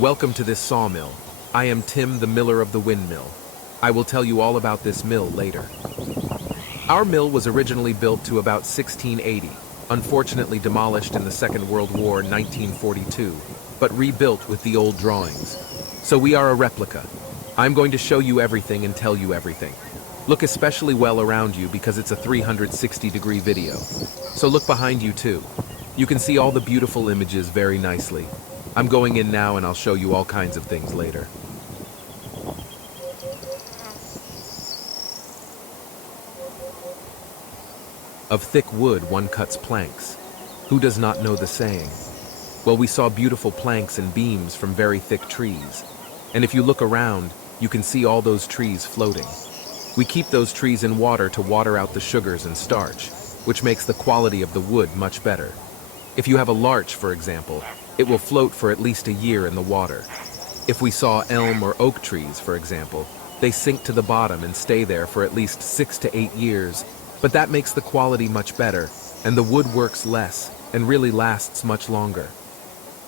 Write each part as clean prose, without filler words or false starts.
Welcome to this sawmill. I am Tim, the miller of the windmill. I will tell you all about this mill later. Our mill was originally built to about 1680, unfortunately demolished in the Second World War 1942, but rebuilt with the old drawings. So we are a replica. I'm going to show you everything and tell you everything. Look especially well around you because it's a 360-degree video. So look behind you too. You can see all the beautiful images very nicely. I'm going in now and I'll show you all kinds of things later. Of thick wood one cuts planks. Who does not know the saying? Well, we saw beautiful planks and beams from very thick trees. And if you look around, you can see all those trees floating. We keep those trees in water to water out the sugars and starch, which makes the quality of the wood much better. If you have a larch, for example, it will float for at least a year in the water. If we saw elm or oak trees, for example, they sink to the bottom and stay there for at least 6 to 8 years, but that makes the quality much better, and the wood works less and really lasts much longer.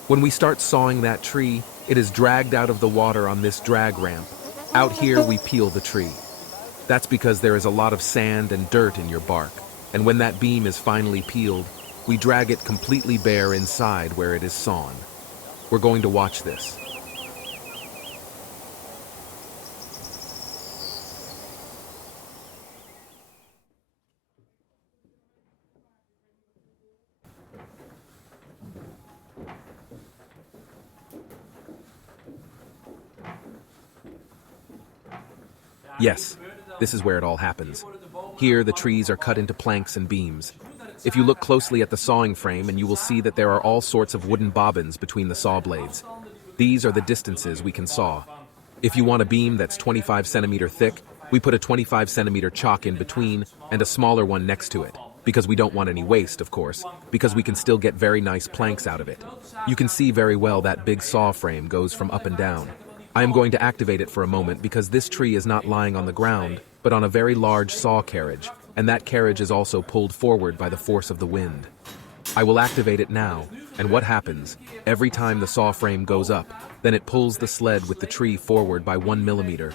When we start sawing that tree, it is dragged out of the water on this drag ramp. Out here, we peel the tree. That's because there is a lot of sand and dirt in your bark, and when that beam is finally peeled, we drag it completely bare inside where it is sawn. We're going to watch this. Yes, this is where it all happens. Here, the trees are cut into planks and beams. If you look closely at the sawing frame, and you will see that there are all sorts of wooden bobbins between the saw blades. These are the distances we can saw. If you want a beam that's 25 centimeter thick, we put a 25 centimeter chalk in between and a smaller one next to it, because we don't want any waste, of course, because we can still get very nice planks out of it. You can see very well that big saw frame goes from up and down. I am going to activate it for a moment because this tree is not lying on the ground, but on a very large saw carriage, and that carriage is also pulled forward by the force of the wind. I will activate it now, and what happens? Every time the saw frame goes up, then it pulls the sled with the tree forward by 1 millimeter.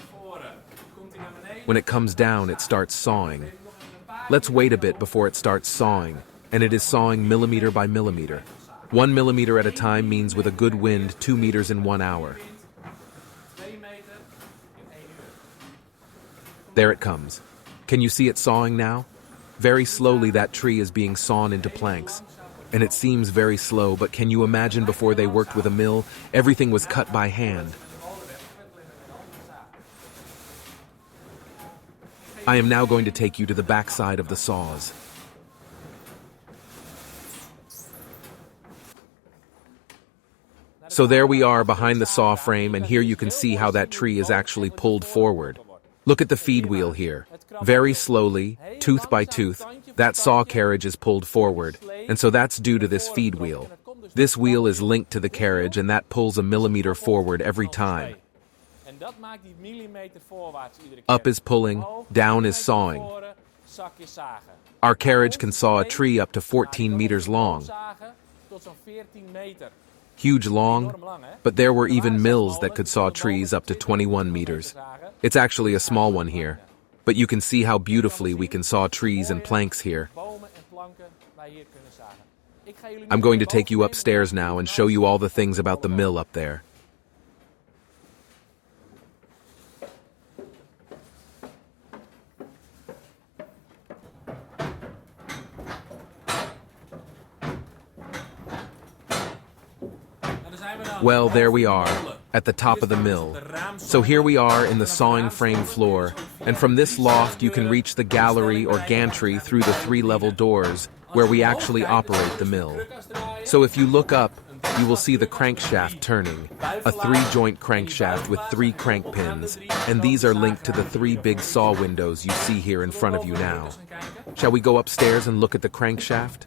When it comes down, it starts sawing. Let's wait a bit before it starts sawing, and it is sawing millimeter by millimeter. 1 millimeter at a time means with a good wind 2 meters in 1 hour. There it comes. Can you see it sawing now? Very slowly that tree is being sawn into planks. And it seems very slow, but can you imagine before they worked with a mill, everything was cut by hand. I am now going to take you to the backside of the saws. So there we are behind the saw frame, and here you can see how that tree is actually pulled forward. Look at the feed wheel here. Very slowly, tooth by tooth, that saw carriage is pulled forward, and so that's due to this feed wheel. This wheel is linked to the carriage, and that pulls a millimeter forward every time. Up is pulling, down is sawing. Our carriage can saw a tree up to 14 meters long. Huge long, but there were even mills that could saw trees up to 21 meters. It's actually a small one here, but you can see how beautifully we can saw trees and planks here. I'm going to take you upstairs now and show you all the things about the mill up there. Well, there we are, at the top of the mill. So here we are in the sawing frame floor, and from this loft you can reach the gallery or gantry through the 3-level doors where we actually operate the mill. So if you look up, you will see the crankshaft turning, a 3-joint crankshaft with 3 crank pins, and these are linked to the 3 big saw windows you see here in front of you now. Shall we go upstairs and look at the crankshaft?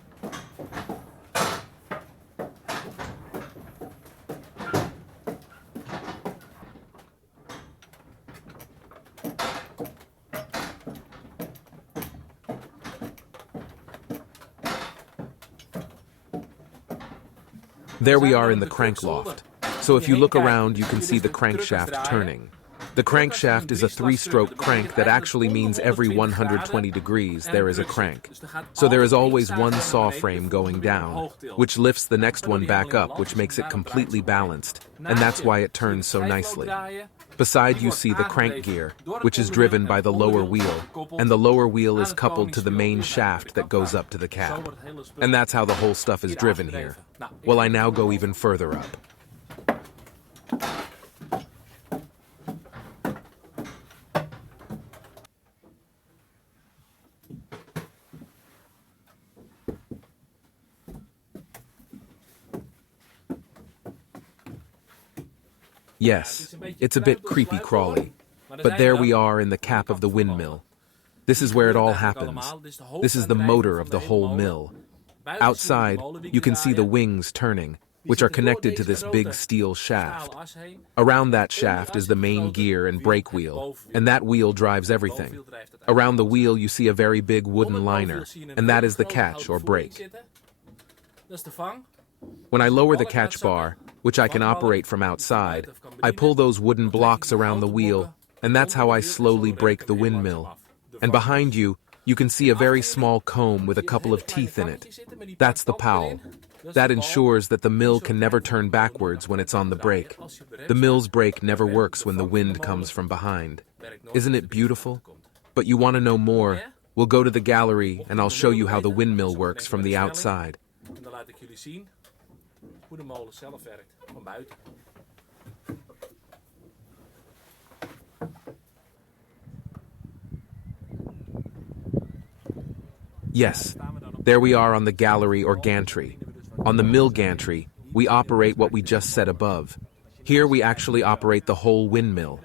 There we are in the crank loft. So if you look around, you can see the crankshaft turning. The crankshaft is a 3-stroke crank that actually means every 120 degrees there is a crank. So there is always one saw frame going down, which lifts the next one back up, which makes it completely balanced, and that's why it turns so nicely. Beside you see the crank gear, which is driven by the lower wheel, and the lower wheel is coupled to the main shaft that goes up to the cab. And that's how the whole stuff is driven here. Well, I now go even further up. Yes, it's a bit creepy crawly, but there we are in the cap of the windmill. This is where it all happens. This is the motor of the whole mill. Outside, you can see the wings turning, which are connected to this big steel shaft. Around that shaft is the main gear and brake wheel, and that wheel drives everything. Around the wheel you see a very big wooden liner, and that is the catch or brake. When I lower the catch bar, which I can operate from outside, I pull those wooden blocks around the wheel, and that's how I slowly brake the windmill. And behind you, you can see a very small comb with a couple of teeth in it. That's the powel. That ensures that the mill can never turn backwards when it's on the brake. The mill's brake never works when the wind comes from behind. Isn't it beautiful? But you want to know more? We'll go to the gallery and I'll show you how the windmill works from the outside. Yes, there we are on the gallery or gantry. On the mill gantry, we operate what we just said above. Here we actually operate the whole windmill.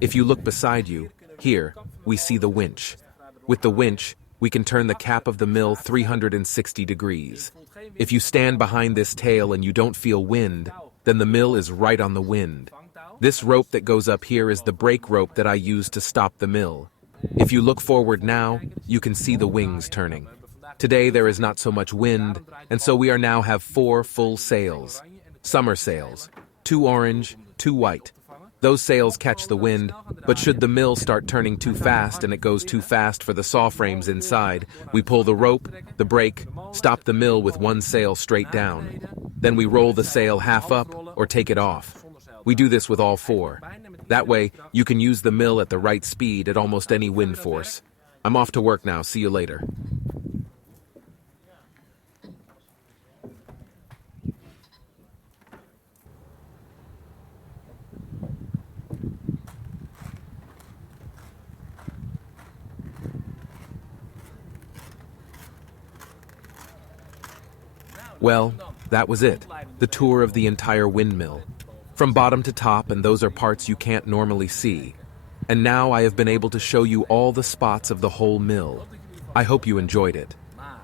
If you look beside you, here, we see the winch. With the winch, we can turn the cap of the mill 360 degrees. If you stand behind this tail and you don't feel wind, then the mill is right on the wind. This rope that goes up here is the brake rope that I use to stop the mill. If you look forward now, you can see the wings turning. Today there is not so much wind, and so we are now have 4 full sails. Summer sails, 2 orange, 2 white. Those sails catch the wind, but should the mill start turning too fast and it goes too fast for the saw frames inside, we pull the rope, the brake, stop the mill with 1 sail straight down. Then we roll the sail half up or take it off. We do this with all 4. That way, you can use the mill at the right speed at almost any wind force. I'm off to work now. See you later. Well, that was it. The tour of the entire windmill. From bottom to top, and those are parts you can't normally see. And now I have been able to show you all the spots of the whole mill. I hope you enjoyed it.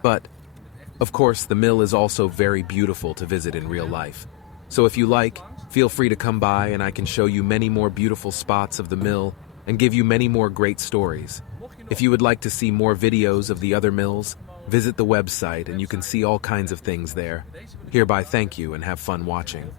But, of course, the mill is also very beautiful to visit in real life. So if you like, feel free to come by and I can show you many more beautiful spots of the mill and give you many more great stories. If you would like to see more videos of the other mills, visit the website and you can see all kinds of things there. Hereby thank you and have fun watching.